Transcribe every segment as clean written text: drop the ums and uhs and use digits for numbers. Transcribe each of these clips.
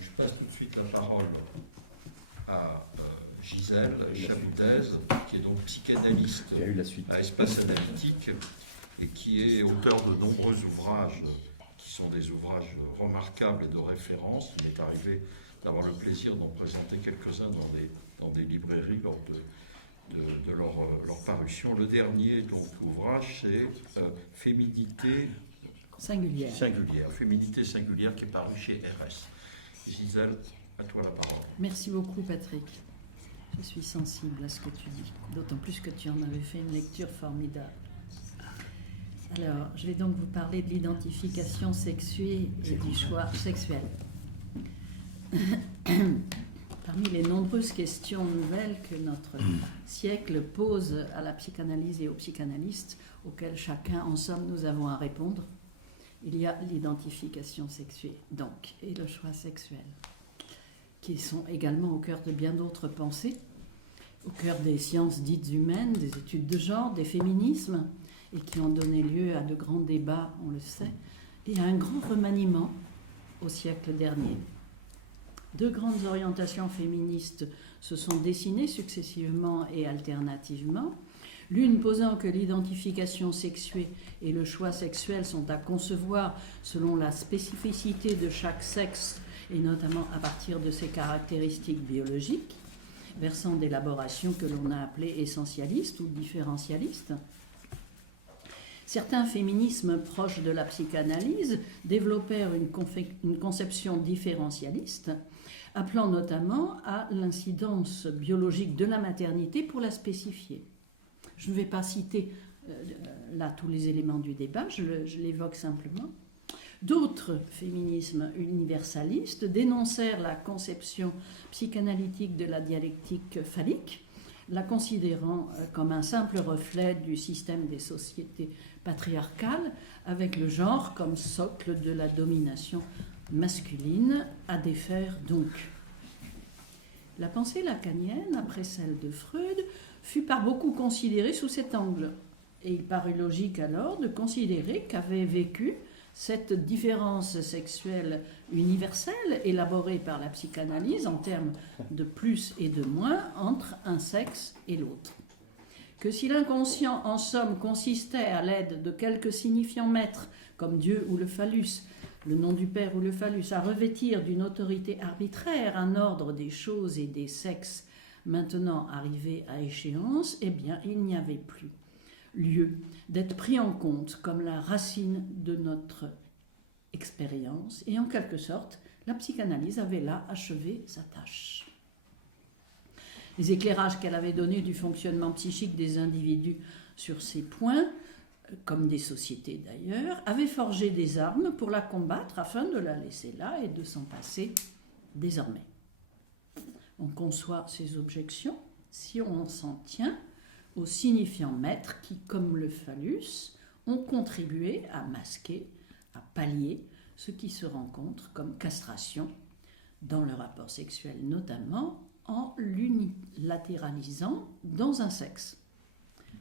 je passe tout de suite la parole à Gisèle Chabutez, qui est donc psychanalyste à Espace Analytique et qui est auteur de nombreux ouvrages qui sont des ouvrages remarquables et de référence. Il est arrivé d'avoir le plaisir d'en présenter quelques-uns dans des librairies lors de leur parution. Le dernier donc, ouvrage, c'est Féminité singulière. Féminité singulière, qui est paru chez RS. Gisèle, à toi la parole. Merci beaucoup, Patrick. Je suis sensible à ce que tu dis, d'autant plus que tu en avais fait une lecture formidable. Alors, je vais donc vous parler de l'identification sexuée et du choix sexuel. Parmi les nombreuses questions nouvelles que notre siècle pose à la psychanalyse et aux psychanalystes, auxquelles chacun, en somme, nous avons à répondre, il y a l'identification sexuée, donc, et le choix sexuel, qui sont également au cœur de bien d'autres pensées, au cœur des sciences dites humaines, des études de genre, des féminismes, et qui ont donné lieu à de grands débats, on le sait, et à un grand remaniement au siècle dernier. Deux grandes orientations féministes se sont dessinées successivement et alternativement, l'une posant que l'identification sexuée et le choix sexuel sont à concevoir selon la spécificité de chaque sexe et notamment à partir de ses caractéristiques biologiques, versant d'élaboration que l'on a appelée essentialiste ou différentialiste. Certains féminismes proches de la psychanalyse développèrent une conception différentialiste, appelant notamment à l'incidence biologique de la maternité pour la spécifier. Je ne vais pas citer là tous les éléments du débat, je l'évoque simplement. D'autres féminismes universalistes dénoncèrent la conception psychanalytique de la dialectique phallique, la considérant comme un simple reflet du système des sociétés patriarcales, avec le genre comme socle de la domination masculine à défaire donc. La pensée lacanienne, après celle de Freud, fut par beaucoup considérée sous cet angle. Et il parut logique alors de considérer qu'avait vécu cette différence sexuelle universelle élaborée par la psychanalyse en termes de plus et de moins entre un sexe et l'autre. Que si l'inconscient en somme consistait à l'aide de quelques signifiants maîtres comme Dieu ou le phallus, le nom du père ou le phallus, à revêtir d'une autorité arbitraire un ordre des choses et des sexes maintenant arrivés à échéance, eh bien il n'y avait plus lieu d'être pris en compte comme la racine de notre expérience, et en quelque sorte, la psychanalyse avait là achevé sa tâche. Les éclairages qu'elle avait donnés du fonctionnement psychique des individus sur ces points, comme des sociétés d'ailleurs, avaient forgé des armes pour la combattre afin de la laisser là et de s'en passer désormais. On conçoit ces objections si on s'en tient aux signifiants maîtres qui, comme le phallus, ont contribué à masquer, à pallier ce qui se rencontre comme castration dans le rapport sexuel, notamment en l'unilatéralisant dans un sexe.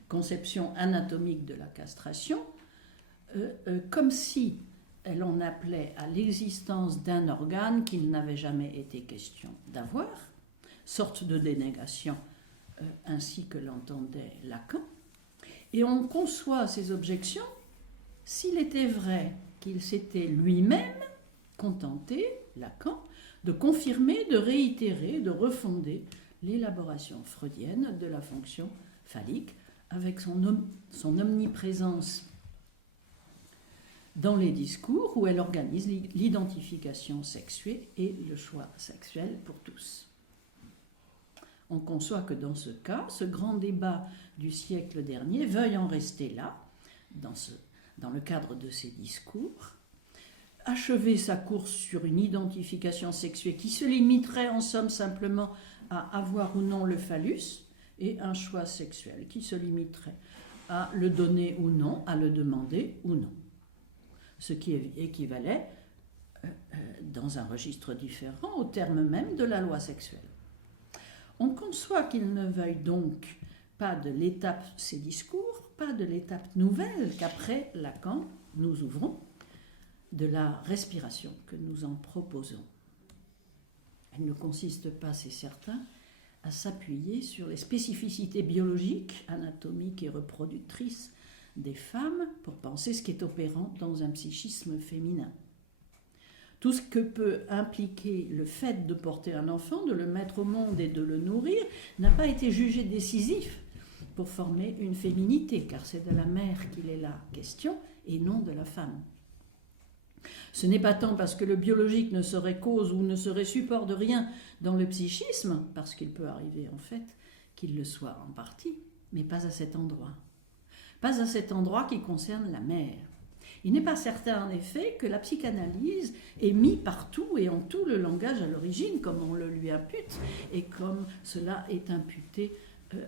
Conception anatomique de la castration, comme si elle en appelait à l'existence d'un organe qu'il n'avait jamais été question d'avoir, sorte de dénégation ainsi que l'entendait Lacan, et on conçoit ces objections s'il était vrai qu'il s'était lui-même contenté, Lacan, de confirmer, de réitérer, de refonder l'élaboration freudienne de la fonction phallique avec son omniprésence dans les discours où elle organise l'identification sexuée et le choix sexuel pour tous. On conçoit que dans ce cas, ce grand débat du siècle dernier veuille en rester là, dans le cadre de ces discours, achever sa course sur une identification sexuée qui se limiterait en somme simplement à avoir ou non le phallus, et un choix sexuel qui se limiterait à le donner ou non, à le demander ou non. Ce qui équivalait, dans un registre différent, au terme même de la loi sexuelle. On conçoit qu'il ne veuille donc pas de l'étape, ces discours, pas de l'étape nouvelle qu'après Lacan nous ouvrons, de la respiration que nous en proposons. Elle ne consiste pas, c'est certain, à s'appuyer sur les spécificités biologiques, anatomiques et reproductrices des femmes pour penser ce qui est opérant dans un psychisme féminin. Tout ce que peut impliquer le fait de porter un enfant, de le mettre au monde et de le nourrir, n'a pas été jugé décisif pour former une féminité, car c'est de la mère qu'il est là question et non de la femme. Ce n'est pas tant parce que le biologique ne serait cause ou ne serait support de rien dans le psychisme, parce qu'il peut arriver en fait qu'il le soit en partie, mais pas à cet endroit. Pas à cet endroit qui concerne la mère. Il n'est pas certain en effet que la psychanalyse ait mis partout et en tout le langage à l'origine, comme on le lui impute, et comme cela est imputé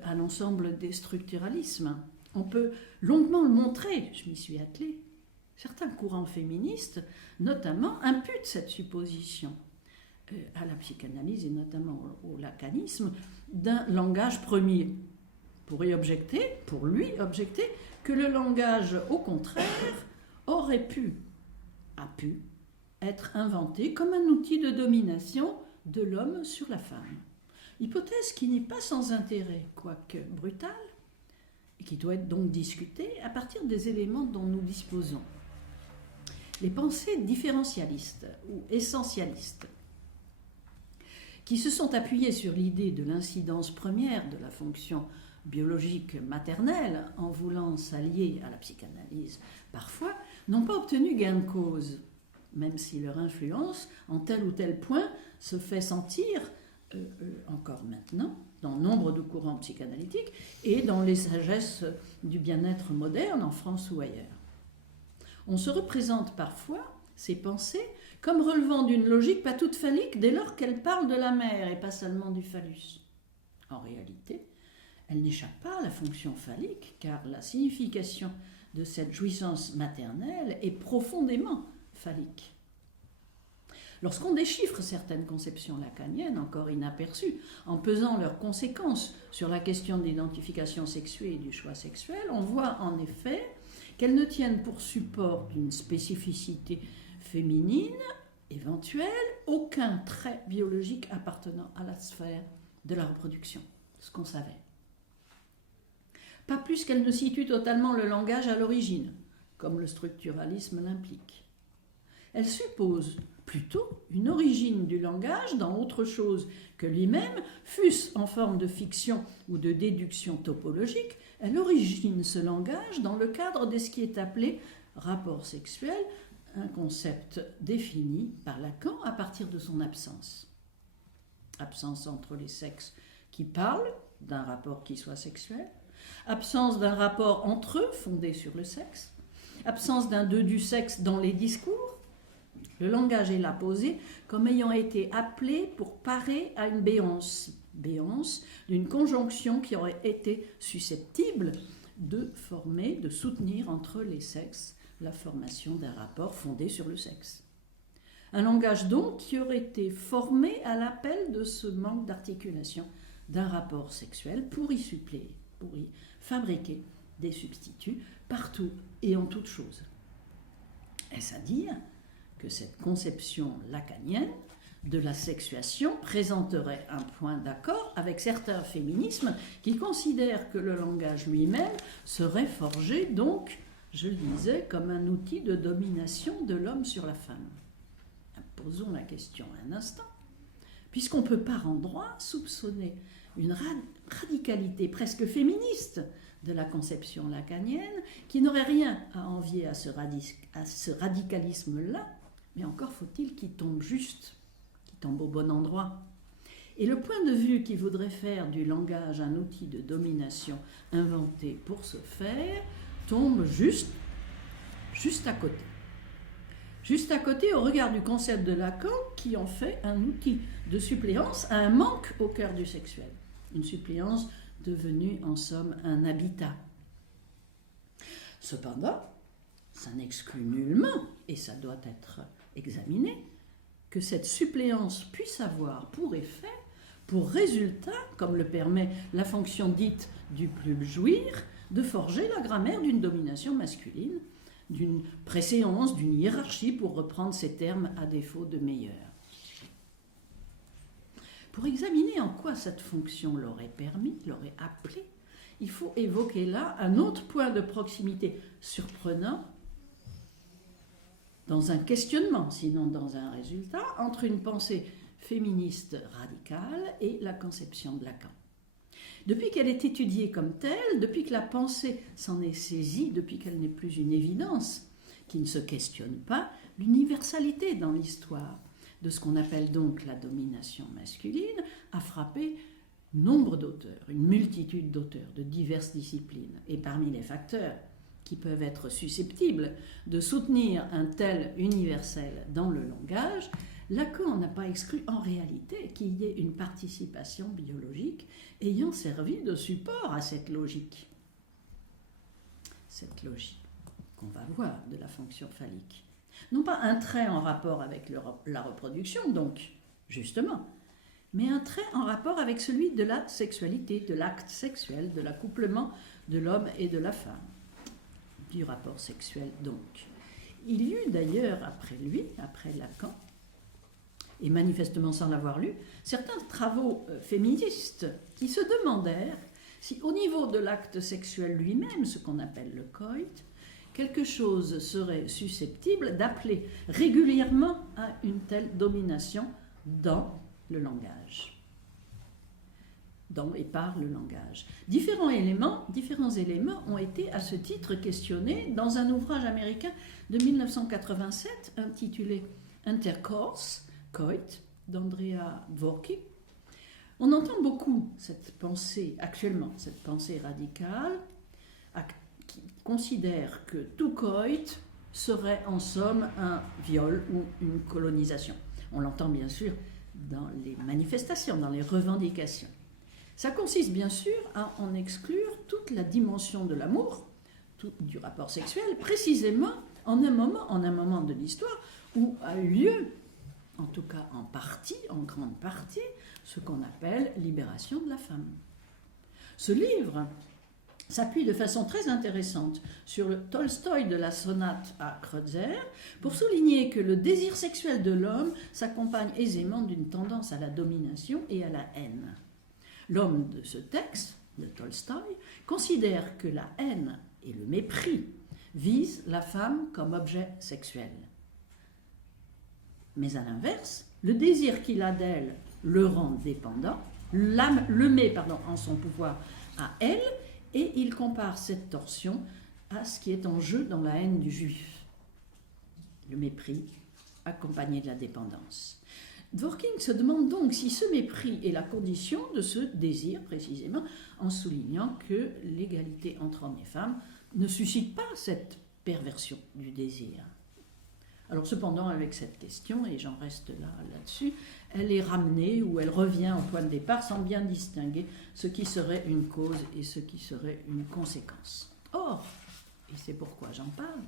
à l'ensemble des structuralismes. On peut longuement le montrer, je m'y suis attelée. Certains courants féministes, notamment, imputent cette supposition à la psychanalyse et notamment au lacanisme d'un langage premier. Pour lui objecter que le langage, au contraire, aurait a pu être inventé comme un outil de domination de l'homme sur la femme. Hypothèse qui n'est pas sans intérêt, quoique brutale, et qui doit être donc discutée à partir des éléments dont nous disposons. Les pensées différentialistes ou essentialistes, qui se sont appuyées sur l'idée de l'incidence première de la fonction biologique maternelle en voulant s'allier à la psychanalyse parfois, n'ont pas obtenu gain de cause, même si leur influence en tel ou tel point se fait sentir encore maintenant dans nombre de courants psychanalytiques et dans les sagesses du bien-être moderne en France ou ailleurs. On se représente parfois ces pensées comme relevant d'une logique pas toute phallique dès lors qu'elles parlent de la mère et pas seulement du phallus. En réalité, elle n'échappe pas à la fonction phallique, car la signification de cette jouissance maternelle est profondément phallique. Lorsqu'on déchiffre certaines conceptions lacaniennes, encore inaperçues, en pesant leurs conséquences sur la question de l'identification sexuée et du choix sexuel, on voit en effet qu'elles ne tiennent pour support d'une spécificité féminine éventuelle aucun trait biologique appartenant à la sphère de la reproduction, ce qu'on savait. Pas plus qu'elle ne situe totalement le langage à l'origine, comme le structuralisme l'implique. Elle suppose plutôt une origine du langage dans autre chose que lui-même, fût-ce en forme de fiction ou de déduction topologique. Elle origine ce langage dans le cadre de ce qui est appelé rapport sexuel, un concept défini par Lacan à partir de son absence. Absence entre les sexes qui parlent d'un rapport qui soit sexuel, absence d'un rapport entre eux fondé sur le sexe, absence d'un d'eux du sexe dans les discours. Le langage est là posé comme ayant été appelé pour parer à une béance d'une conjonction qui aurait été susceptible de former, de soutenir entre les sexes la formation d'un rapport fondé sur le sexe. Un langage donc qui aurait été formé à l'appel de ce manque d'articulation d'un rapport sexuel pour y suppléer, pour y fabriquer des substituts partout et en toute chose. Est-ce à dire que cette conception lacanienne de la sexuation présenterait un point d'accord avec certains féminismes qui considèrent que le langage lui-même serait forgé donc, je le disais, comme un outil de domination de l'homme sur la femme. Posons la question un instant. Puisqu'on ne peut par endroit soupçonner une radicalité presque féministe de la conception lacanienne qui n'aurait rien à envier à ce radicalisme-là, mais encore faut-il qu'il tombe juste, qu'il tombe au bon endroit. Et le point de vue qui voudrait faire du langage un outil de domination inventé pour ce faire tombe juste à côté. Juste à côté au regard du concept de Lacan qui en fait un outil de suppléance à un manque au cœur du sexuel. Une suppléance devenue en somme un habitat. Cependant, ça n'exclut nullement, et ça doit être examiné, que cette suppléance puisse avoir pour effet, pour résultat, comme le permet la fonction dite du plus jouir, de forger la grammaire d'une domination masculine, d'une préséance, d'une hiérarchie, pour reprendre ces termes à défaut de meilleurs. Pour examiner en quoi cette fonction l'aurait permis, l'aurait appelé, il faut évoquer là un autre point de proximité surprenant, dans un questionnement, sinon dans un résultat, entre une pensée féministe radicale et la conception de Lacan. Depuis qu'elle est étudiée comme telle, depuis que la pensée s'en est saisie, depuis qu'elle n'est plus une évidence, qui ne se questionne pas, l'universalité dans l'histoire de ce qu'on appelle donc la domination masculine a frappé nombre d'auteurs, une multitude d'auteurs de diverses disciplines. Et parmi les facteurs qui peuvent être susceptibles de soutenir un tel universel dans le langage, Lacan n'a pas exclu en réalité qu'il y ait une participation biologique ayant servi de support à cette logique. Cette logique qu'on va voir de la fonction phallique. Non pas un trait en rapport avec la reproduction, donc, justement, mais un trait en rapport avec celui de la sexualité, de l'acte sexuel, de l'accouplement de l'homme et de la femme. Du rapport sexuel, donc. Il y eut d'ailleurs, après lui, après Lacan, et manifestement sans l'avoir lu, certains travaux féministes qui se demandèrent si au niveau de l'acte sexuel lui-même, ce qu'on appelle le coït, quelque chose serait susceptible d'appeler régulièrement à une telle domination dans le langage. Dans et par le langage. Différents éléments ont été à ce titre questionnés dans un ouvrage américain de 1987 intitulé Intercourse, coït, d'Andrea Dworkin. On entend beaucoup cette pensée, actuellement, cette pensée radicale, qui considère que tout coït serait en somme un viol ou une colonisation. On l'entend bien sûr dans les manifestations, dans les revendications. Ça consiste bien sûr à en exclure toute la dimension de l'amour, du rapport sexuel, précisément en un moment de l'histoire où a eu lieu, en tout cas en partie, en grande partie, ce qu'on appelle libération de la femme. Ce livre s'appuie de façon très intéressante sur le Tolstoï de la sonate à Kreutzer pour souligner que le désir sexuel de l'homme s'accompagne aisément d'une tendance à la domination et à la haine. L'homme de ce texte, de Tolstoï, considère que la haine et le mépris visent la femme comme objet sexuel. Mais à l'inverse, le désir qu'il a d'elle le rend dépendant, le met en son pouvoir à elle, et il compare cette torsion à ce qui est en jeu dans la haine du juif. Le mépris accompagné de la dépendance. Dworkin se demande donc si ce mépris est la condition de ce désir, précisément, en soulignant que l'égalité entre hommes et femmes ne suscite pas cette perversion du désir. Alors cependant, avec cette question, et j'en reste là-dessus, elle est ramenée ou elle revient au point de départ sans bien distinguer ce qui serait une cause et ce qui serait une conséquence. Or, et c'est pourquoi j'en parle,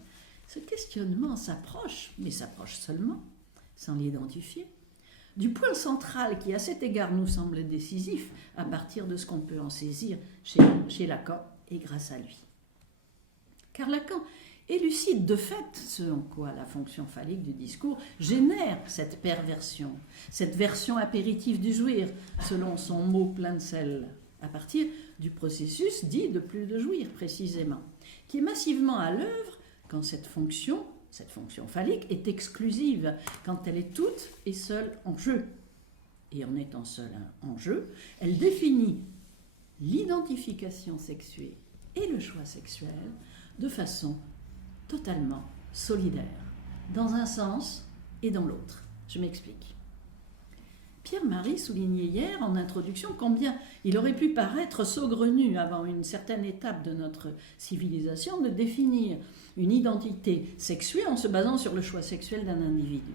ce questionnement s'approche, mais s'approche seulement, sans l'identifier, du point central qui à cet égard nous semble décisif à partir de ce qu'on peut en saisir chez Lacan et grâce à lui. Car Lacan élucide de fait ce en quoi la fonction phallique du discours génère cette perversion, cette version apéritive du jouir, selon son mot plein de sel, à partir du processus dit de plus de jouir précisément, qui est massivement à l'œuvre quand cette fonction phallique est exclusive, quand elle est toute et seule en jeu. Et en étant seule en jeu, elle définit l'identification sexuée et le choix sexuel de façon totalement solidaire, dans un sens et dans l'autre. Je m'explique. Pierre-Marie soulignait hier en introduction combien il aurait pu paraître saugrenu avant une certaine étape de notre civilisation de définir une identité sexuée en se basant sur le choix sexuel d'un individu,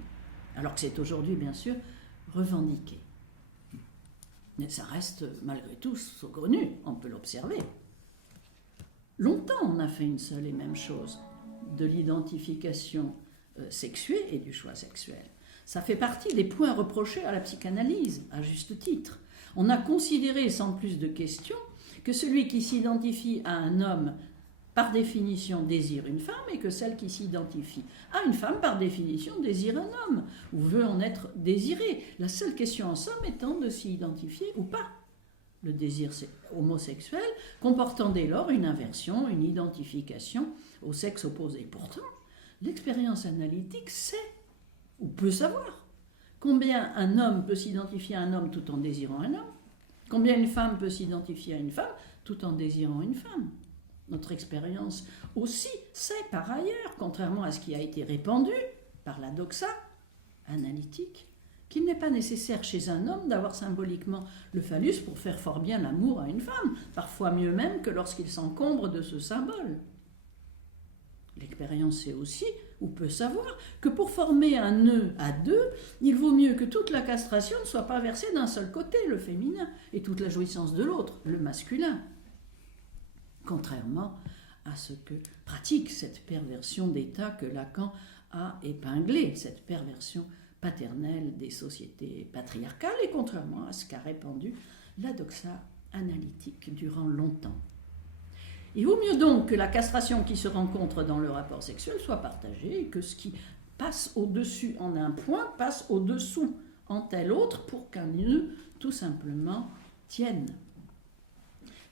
alors que c'est aujourd'hui bien sûr revendiqué. Mais ça reste malgré tout saugrenu, on peut l'observer. Longtemps on a fait une seule et même chose, de l'identification sexuée et du choix sexuel. Ça fait partie des points reprochés à la psychanalyse, à juste titre. On a considéré sans plus de questions que celui qui s'identifie à un homme par définition, désire une femme et que celle qui s'identifie à une femme, par définition, désire un homme ou veut en être désirée. La seule question en somme étant de s'y identifier ou pas. Le désir homosexuel comportant dès lors une inversion, une identification au sexe opposé. Pourtant, l'expérience analytique sait, ou peut savoir, combien un homme peut s'identifier à un homme tout en désirant un homme, combien une femme peut s'identifier à une femme tout en désirant une femme. Notre expérience aussi sait par ailleurs, contrairement à ce qui a été répandu par la doxa analytique, qu'il n'est pas nécessaire chez un homme d'avoir symboliquement le phallus pour faire fort bien l'amour à une femme, parfois mieux même que lorsqu'il s'encombre de ce symbole. L'expérience sait aussi, ou peut savoir, que pour former un nœud à deux, il vaut mieux que toute la castration ne soit pas versée d'un seul côté, le féminin, et toute la jouissance de l'autre, le masculin. Contrairement à ce que pratique cette perversion d'État que Lacan a épinglée, cette perversion paternelle des sociétés patriarcales, et contrairement à ce qu'a répandu la doxa analytique durant longtemps. Il vaut mieux donc que la castration qui se rencontre dans le rapport sexuel soit partagée et que ce qui passe au-dessus en un point passe au-dessous en tel autre pour qu'un nœud tout simplement tienne.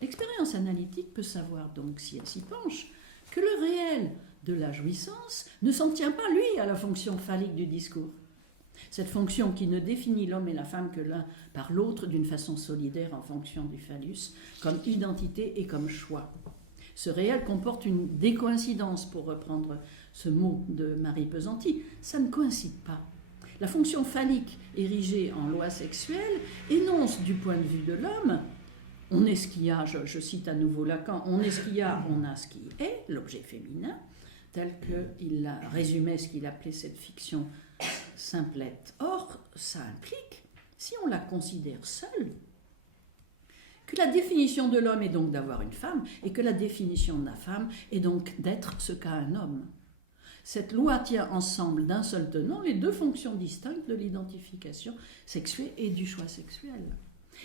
L'expérience analytique peut savoir donc, si elle s'y penche, que le réel de la jouissance ne s'en tient pas, lui, à la fonction phallique du discours. Cette fonction qui ne définit l'homme et la femme que l'un par l'autre d'une façon solidaire en fonction du phallus, comme identité et comme choix. Ce réel comporte une décoïncidence, pour reprendre ce mot de Marie Pesanti. Ça ne coïncide pas. La fonction phallique érigée en loi sexuelle énonce du point de vue de l'homme, on est ce qu'il y a, je cite à nouveau Lacan, on est ce qu'il y a, on a ce qui est, l'objet féminin, tel qu'il résumait ce qu'il appelait cette fiction simplette. Or, ça implique, si on la considère seule, que la définition de l'homme est donc d'avoir une femme et que la définition de la femme est donc d'être ce qu'a un homme. Cette loi tient ensemble d'un seul tenant les deux fonctions distinctes de l'identification sexuée et du choix sexuel.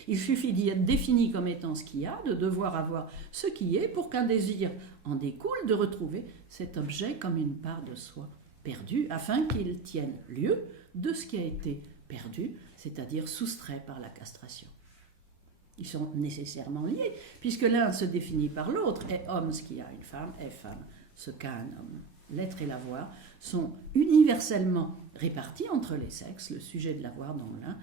Il suffit d'y être défini comme étant ce qu'il y a, de devoir avoir ce qui est pour qu'un désir en découle de retrouver cet objet comme une part de soi perdue afin qu'il tienne lieu de ce qui a été perdu, c'est-à-dire soustrait par la castration. Ils sont nécessairement liés, puisque l'un se définit par l'autre, est homme ce qu'il y a une femme, est femme ce qu'a un homme. L'être et l'avoir sont universellement répartis entre les sexes, le sujet de l'avoir dans l'un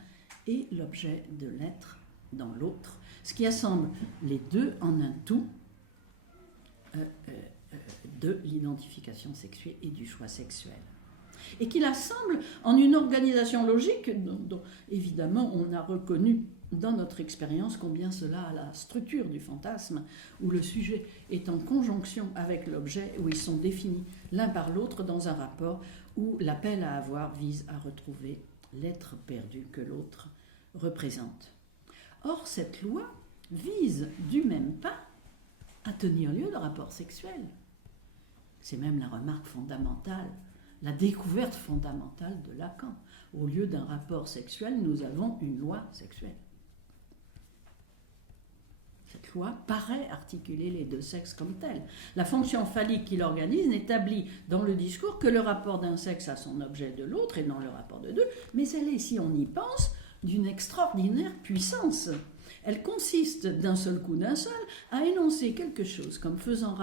et l'objet de l'être dans l'autre, ce qui assemble les deux en un tout de l'identification sexuée et du choix sexuel. Et qui l'assemble en une organisation logique dont évidemment on a reconnu dans notre expérience combien cela a la structure du fantasme, où le sujet est en conjonction avec l'objet, où ils sont définis l'un par l'autre dans un rapport où l'appel à avoir vise à retrouver l'être perdu que l'autre représente. Or, cette loi vise du même pas à tenir lieu de rapport sexuel. C'est même la remarque fondamentale, la découverte fondamentale de Lacan. Au lieu d'un rapport sexuel, nous avons une loi sexuelle. Cette loi paraît articuler les deux sexes comme tels. La fonction phallique qui l'organise n'établit dans le discours que le rapport d'un sexe à son objet de l'autre et non le rapport de deux, mais elle est, si on y pense, d'une extraordinaire puissance. Elle consiste d'un seul coup, d'un seul, à énoncer quelque chose comme faisant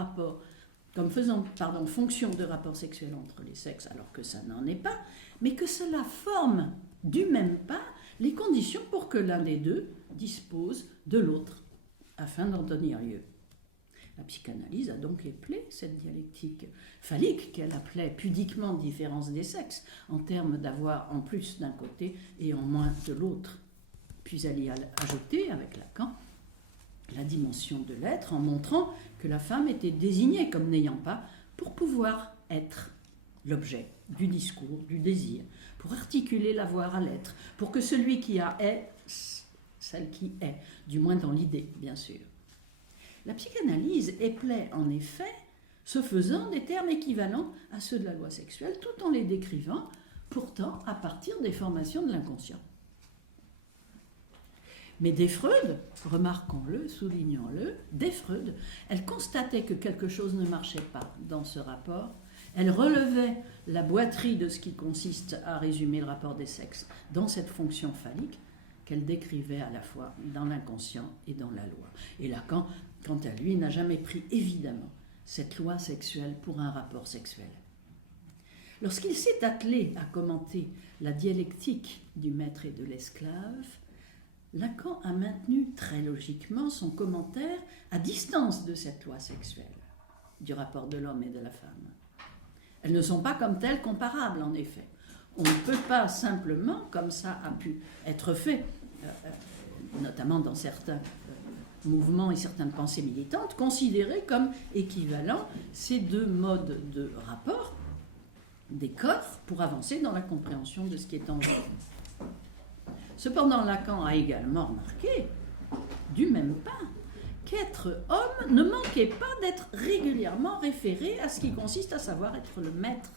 fonction de rapport sexuel entre les sexes, alors que ça n'en est pas, mais que cela forme du même pas les conditions pour que l'un des deux dispose de l'autre, afin d'en donner lieu. La psychanalyse a donc éplé cette dialectique phallique qu'elle appelait pudiquement différence des sexes, en termes d'avoir en plus d'un côté et en moins de l'autre. Puis elle y a ajouté, avec Lacan, la dimension de l'être, en montrant que la femme était désignée comme n'ayant pas pour pouvoir être l'objet du discours, du désir, pour articuler l'avoir à l'être, pour que celui qui a est celle qui est, du moins dans l'idée, bien sûr. La psychanalyse éplaie en effet, ce faisant, des termes équivalents à ceux de la loi sexuelle, tout en les décrivant, pourtant, à partir des formations de l'inconscient. Mais dès Freud, remarquons-le, soulignons-le, dès Freud, elle constatait que quelque chose ne marchait pas dans ce rapport. Elle relevait la boiterie de ce qui consiste à résumer le rapport des sexes dans cette fonction phallique qu'elle décrivait à la fois dans l'inconscient et dans la loi. Et Lacan, quant à lui, n'a jamais pris évidemment cette loi sexuelle pour un rapport sexuel. Lorsqu'il s'est attelé à commenter la dialectique du maître et de l'esclave, Lacan a maintenu très logiquement son commentaire à distance de cette loi sexuelle, du rapport de l'homme et de la femme. Elles ne sont pas comme telles comparables, en effet. On ne peut pas simplement, comme ça a pu être fait, notamment dans certains mouvements et certaines pensées militantes, considérer comme équivalents ces deux modes de rapport des corps pour avancer dans la compréhension de ce qui est en jeu. Cependant, Lacan a également remarqué, du même pas, qu'être homme ne manquait pas d'être régulièrement référé à ce qui consiste à savoir être le maître,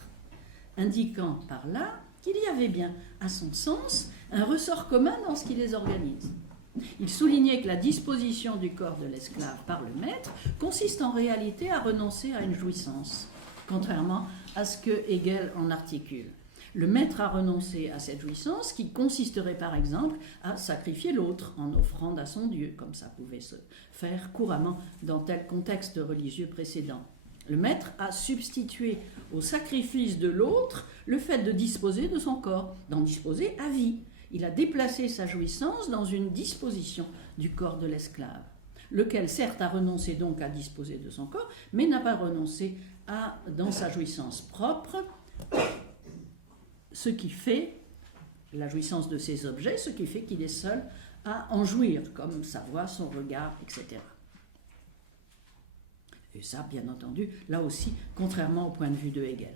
indiquant par là qu'il y avait bien, à son sens, un ressort commun dans ce qui les organise. Il soulignait que la disposition du corps de l'esclave par le maître consiste en réalité à renoncer à une jouissance, contrairement à ce que Hegel en articule. Le maître a renoncé à cette jouissance qui consisterait par exemple à sacrifier l'autre en offrande à son Dieu, comme ça pouvait se faire couramment dans tel contexte religieux précédent. Le maître a substitué au sacrifice de l'autre le fait de disposer de son corps, d'en disposer à vie. Il a déplacé sa jouissance dans une disposition du corps de l'esclave, lequel certes a renoncé donc à disposer de son corps, mais n'a pas renoncé à, dans sa jouissance propre, ce qui fait la jouissance de ses objets, ce qui fait qu'il est seul à en jouir, comme sa voix, son regard, etc. Et ça, bien entendu, là aussi, contrairement au point de vue de Hegel.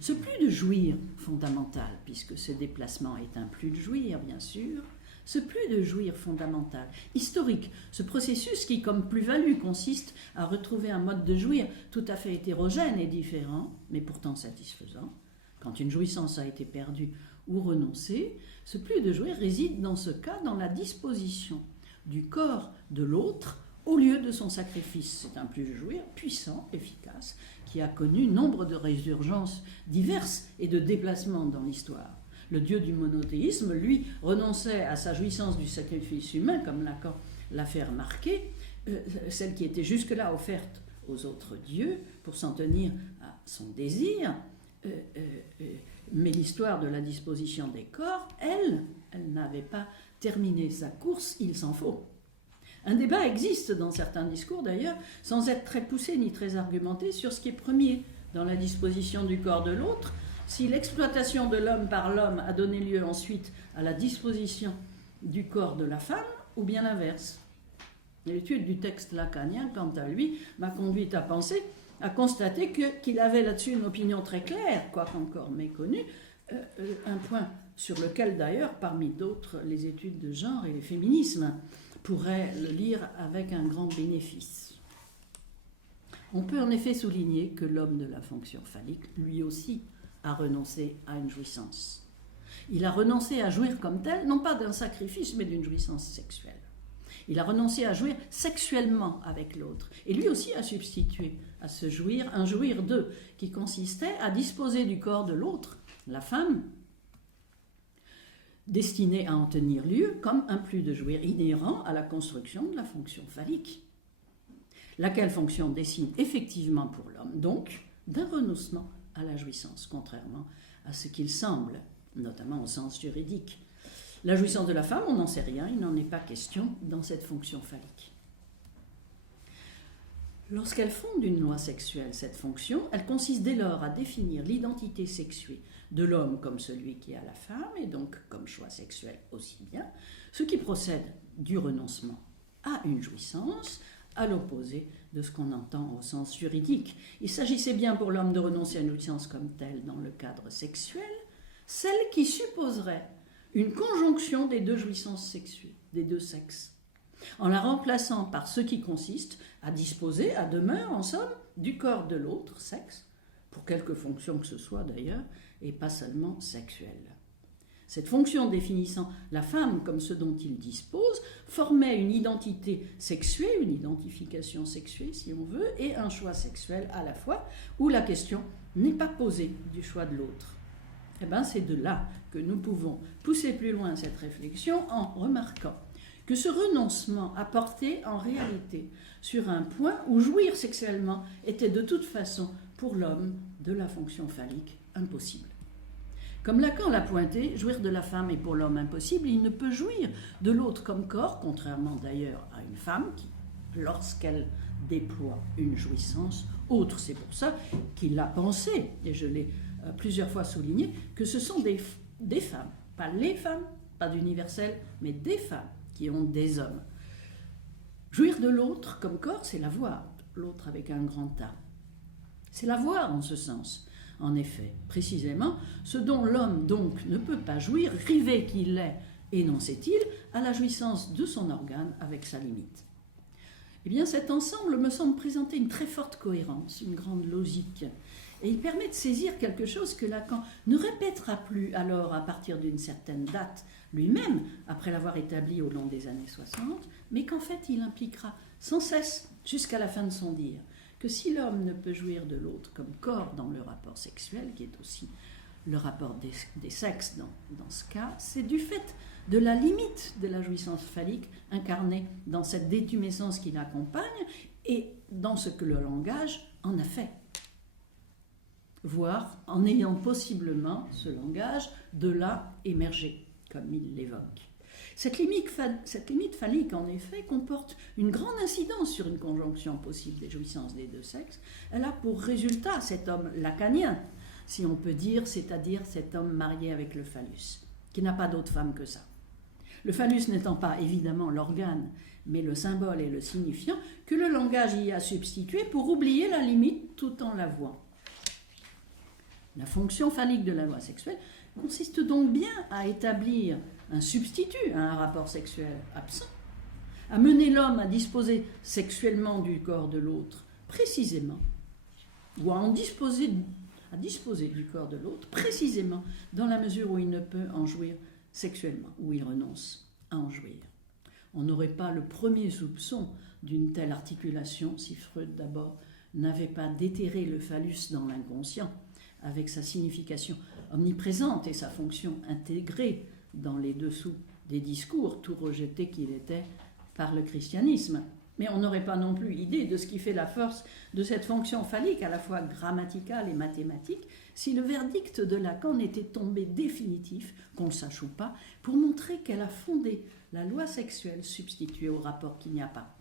Ce plus de jouir fondamental, puisque ce déplacement est un plus de jouir, bien sûr, ce plus de jouir fondamental, historique, ce processus qui, comme plus-value, consiste à retrouver un mode de jouir tout à fait hétérogène et différent, mais pourtant satisfaisant, quand une jouissance a été perdue ou renoncée, ce plus de jouir réside dans ce cas dans la disposition du corps de l'autre au lieu de son sacrifice. C'est un plus de jouir puissant, efficace, qui a connu nombre de résurgences diverses et de déplacements dans l'histoire. Le dieu du monothéisme, lui, renonçait à sa jouissance du sacrifice humain, comme Lacan l'a fait remarquer, celle qui était jusque-là offerte aux autres dieux pour s'en tenir à son désir. Mais l'histoire de la disposition des corps, elle n'avait pas terminé sa course, il s'en faut. Un débat existe dans certains discours d'ailleurs, sans être très poussé ni très argumenté, sur ce qui est premier dans la disposition du corps de l'autre, si l'exploitation de l'homme par l'homme a donné lieu ensuite à la disposition du corps de la femme, ou bien l'inverse. L'étude du texte lacanien, quant à lui, m'a conduit à penser, à constater qu'il avait là-dessus une opinion très claire, quoique encore méconnue, un point sur lequel d'ailleurs, parmi d'autres, les études de genre et les féminismes pourraient le lire avec un grand bénéfice. On peut en effet souligner que l'homme de la fonction phallique, lui aussi, a renoncé à une jouissance. Il a renoncé à jouir comme tel, non pas d'un sacrifice, mais d'une jouissance sexuelle. Il a renoncé à jouir sexuellement avec l'autre, et lui aussi a substitué à ce jouir un jouir d'eux, qui consistait à disposer du corps de l'autre, la femme, destiné à en tenir lieu comme un plus de jouir inhérent à la construction de la fonction phallique, laquelle fonction décide effectivement pour l'homme, donc, d'un renoncement à la jouissance, contrairement à ce qu'il semble, notamment au sens juridique. La jouissance de la femme, on n'en sait rien, il n'en est pas question dans cette fonction phallique. Lorsqu'elle fonde une loi sexuelle, cette fonction, elle consiste dès lors à définir l'identité sexuée de l'homme comme celui qui a la femme, et donc comme choix sexuel aussi bien, ce qui procède du renoncement à une jouissance, à l'opposé de ce qu'on entend au sens juridique. Il s'agissait bien pour l'homme de renoncer à une jouissance comme telle dans le cadre sexuel, celle qui supposerait une conjonction des deux jouissances sexuelles, des deux sexes, en la remplaçant par ce qui consiste à disposer, à demeure, en somme, du corps de l'autre sexe, pour quelque fonction que ce soit d'ailleurs, et pas seulement sexuelle. Cette fonction définissant la femme comme ce dont il dispose formait une identité sexuée, une identification sexuée si on veut, et un choix sexuel à la fois, où la question n'est pas posée du choix de l'autre. Eh bien, c'est de là que nous pouvons pousser plus loin cette réflexion en remarquant que ce renoncement a porté en réalité sur un point où jouir sexuellement était de toute façon pour l'homme de la fonction phallique impossible. Comme Lacan l'a pointé, jouir de la femme est pour l'homme impossible, il ne peut jouir de l'autre comme corps, contrairement d'ailleurs à une femme qui, lorsqu'elle déploie une jouissance autre, c'est pour ça qu'il a pensé, et je l'ai plusieurs fois souligné, que ce sont des femmes, pas les femmes, pas d'universel, mais des femmes qui ont des hommes. Jouir de l'autre comme corps, c'est la voir, l'autre avec un grand A. C'est la voir en ce sens. En effet, précisément, ce dont l'homme donc ne peut pas jouir, rivé qu'il est, énonçait-il, à la jouissance de son organe avec sa limite. Eh bien, cet ensemble me semble présenter une très forte cohérence, une grande logique, et il permet de saisir quelque chose que Lacan ne répétera plus alors à partir d'une certaine date lui-même, après l'avoir établi au long des années 60, mais qu'en fait il impliquera sans cesse jusqu'à la fin de son dire, que si l'homme ne peut jouir de l'autre comme corps dans le rapport sexuel, qui est aussi le rapport des sexes dans ce cas, c'est du fait de la limite de la jouissance phallique incarnée dans cette détumescence qui l'accompagne et dans ce que le langage en a fait. Voire en ayant possiblement ce langage de là émergé, comme il l'évoque. Cette limite phallique, en effet, comporte une grande incidence sur une conjonction possible des jouissances des deux sexes. Elle a pour résultat cet homme lacanien, si on peut dire, c'est-à-dire cet homme marié avec le phallus, qui n'a pas d'autre femme que ça. Le phallus n'étant pas évidemment l'organe, mais le symbole et le signifiant, que le langage y a substitué pour oublier la limite tout en la vouant. La fonction phallique de la loi sexuelle consiste donc bien à établir un substitut à un rapport sexuel absent, à mener l'homme à disposer sexuellement du corps de l'autre précisément, ou à disposer du corps de l'autre précisément dans la mesure où il ne peut en jouir sexuellement, où il renonce à en jouir. On n'aurait pas le premier soupçon d'une telle articulation si Freud d'abord n'avait pas déterré le phallus dans l'inconscient, avec sa signification omniprésente et sa fonction intégrée dans les dessous des discours, tout rejeté qu'il était par le christianisme. Mais on n'aurait pas non plus idée de ce qui fait la force de cette fonction phallique, à la fois grammaticale et mathématique, si le verdict de Lacan n'était tombé définitif, qu'on le sache ou pas, pour montrer qu'elle a fondé la loi sexuelle substituée au rapport qu'il n'y a pas.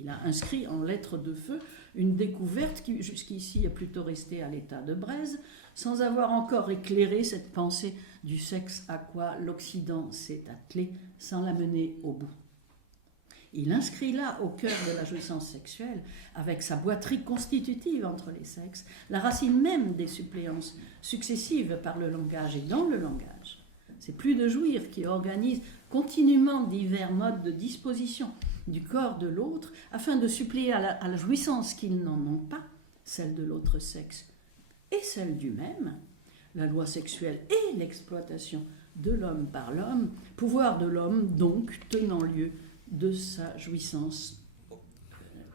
Il a inscrit en lettres de feu une découverte qui jusqu'ici est plutôt restée à l'état de braise, sans avoir encore éclairé cette pensée du sexe à quoi l'Occident s'est attelé sans la mener au bout. Il inscrit là, au cœur de la jouissance sexuelle, avec sa boiterie constitutive entre les sexes, la racine même des suppléances successives par le langage et dans le langage. C'est plus de jouir qui organise continuellement divers modes de disposition du corps de l'autre afin de suppléer à la jouissance qu'ils n'en ont pas, celle de l'autre sexe et celle du même, la loi sexuelle et l'exploitation de l'homme par l'homme, pouvoir de l'homme donc tenant lieu de sa jouissance,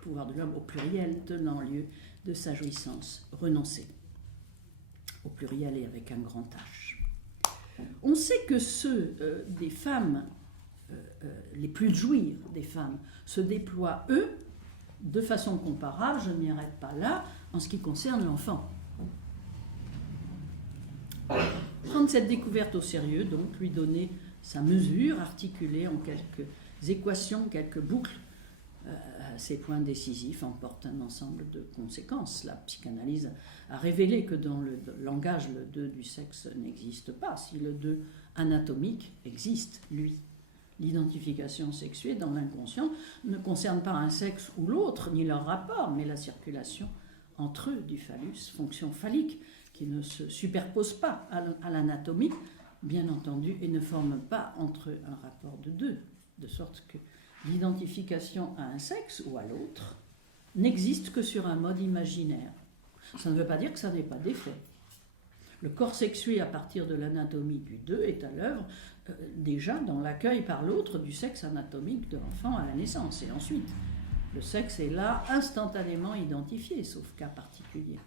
pouvoir de l'homme au pluriel tenant lieu de sa jouissance renoncée, au pluriel et avec un grand H. On sait que ceux des femmes, les plus jouir des femmes, se déploient, eux, de façon comparable, je ne m'y arrête pas là, en ce qui concerne l'enfant. Prendre cette découverte au sérieux, donc, lui donner sa mesure, articulée en quelques équations, quelques boucles, ces points décisifs emportent un ensemble de conséquences. La psychanalyse a révélé que dans le langage, le 2 du sexe n'existe pas. Si le 2 anatomique existe, lui, l'identification sexuée dans l'inconscient ne concerne pas un sexe ou l'autre, ni leur rapport, mais la circulation entre eux du phallus, fonction phallique, qui ne se superpose pas à l'anatomie, bien entendu, et ne forme pas entre eux un rapport de deux, de sorte que l'identification à un sexe ou à l'autre n'existe que sur un mode imaginaire. Ça ne veut pas dire que ça n'est pas d'effet. Le corps sexué à partir de l'anatomie du 2 est à l'œuvre déjà dans l'accueil par l'autre du sexe anatomique de l'enfant à la naissance. Et ensuite, le sexe est là instantanément identifié, sauf cas particulier.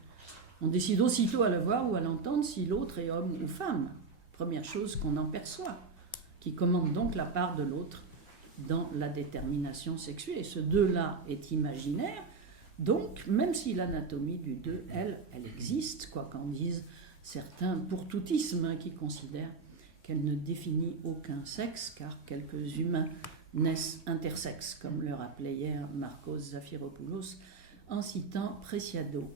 On décide aussitôt à le voir ou à l'entendre si l'autre est homme ou femme. Première chose qu'on en perçoit, qui commande donc la part de l'autre dans la détermination sexuelle. Et ce 2-là est imaginaire, donc même si l'anatomie du 2, elle existe, quoi qu'en disent certains pourtoutismes qui considèrent qu'elle ne définit aucun sexe, car quelques humains naissent intersexes, comme le rappelait hier Marcos Zafiropoulos en citant Preciado,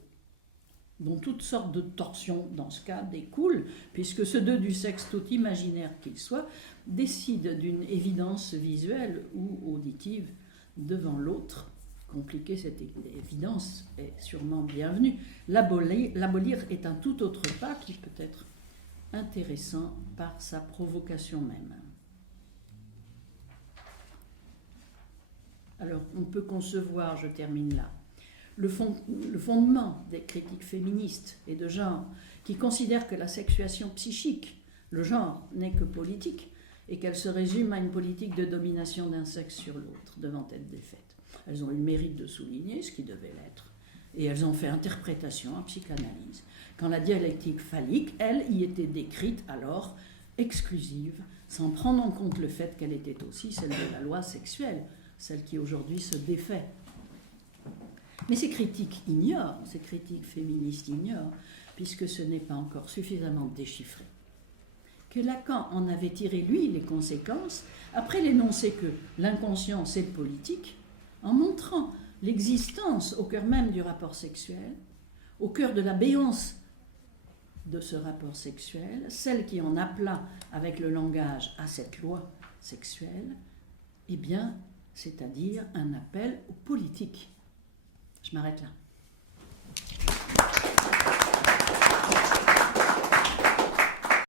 dont toutes sortes de torsions dans ce cas découlent, puisque ce 2 du sexe, tout imaginaire qu'il soit, décide d'une évidence visuelle ou auditive devant l'autre. Compliquer cette évidence est sûrement bienvenue. L'abolir est un tout autre pas qui peut être intéressant par sa provocation même. Alors, on peut concevoir, je termine là, le fondement des critiques féministes et de genre qui considèrent que la sexuation psychique, le genre, n'est que politique et qu'elle se résume à une politique de domination d'un sexe sur l'autre devant être défaite. Elles ont eu le mérite de souligner ce qui devait l'être et elles ont fait interprétation en psychanalyse. Quand la dialectique phallique, elle, y était décrite alors exclusive, sans prendre en compte le fait qu'elle était aussi celle de la loi sexuelle, celle qui aujourd'hui se défait. Mais ces critiques féministes ignorent, puisque ce n'est pas encore suffisamment déchiffré, que Lacan en avait tiré, lui, les conséquences, après l'énoncé que l'inconscient, c'est le politique, en montrant l'existence au cœur même du rapport sexuel, au cœur de la béance de ce rapport sexuel, celle qui en appela avec le langage à cette loi sexuelle, eh bien, c'est-à-dire un appel au politique. Je m'arrête là.